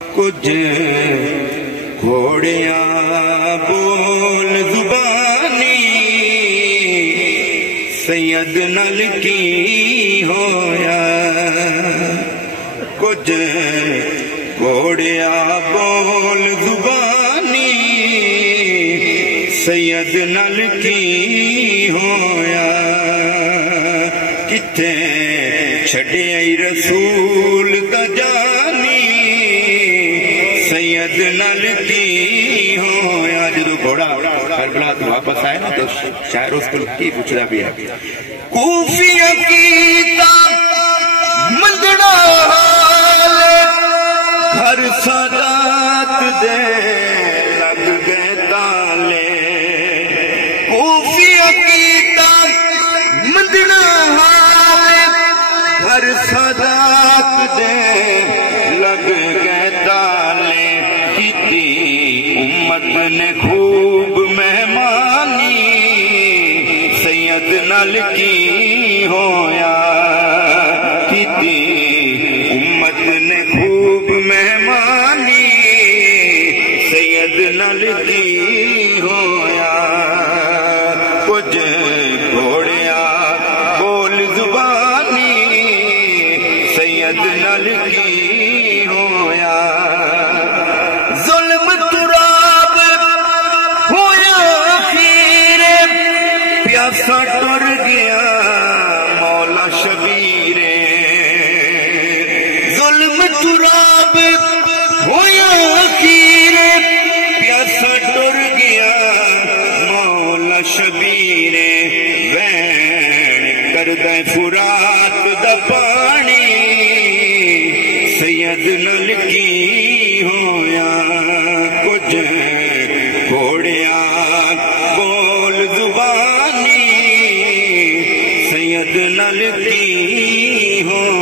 کچھ گھوڑیاں بول زبانی سید نل کی ہویا کچھ گھوڑیاں بول زبانی سید نل کی ہویا کتھے چھڑے رسول دا جانی سید نل کی ہویا جدو گھوڑا کربلا تو واپس آئے نا تو شاعر اس کو کی پوچھنا بھی ہے کوفیہ کی مندڑا گھر سادات دے لگ گئے تالے کوفیہ کی مندڑا گھر سادات دے لگ گئے تالے کتنی امت نے خوب مہمانی سید نل کی ہویا کتنی امت نے خوب مہمانی سید نل کی ہویا کچھ گھوڑیاں بول زبانی سید نل کی ہویا ظلم تراب ہویا آخیر پیاسا ٹر گیا مولا شبیر ظلم تراب ہویا آخیر پیاسا ٹر گیا مولا شبیر وین کردہ فرات دا پانی سید نل کی ہویا کچھ گھوڑیاں بول زبانی سید نل کی ہویا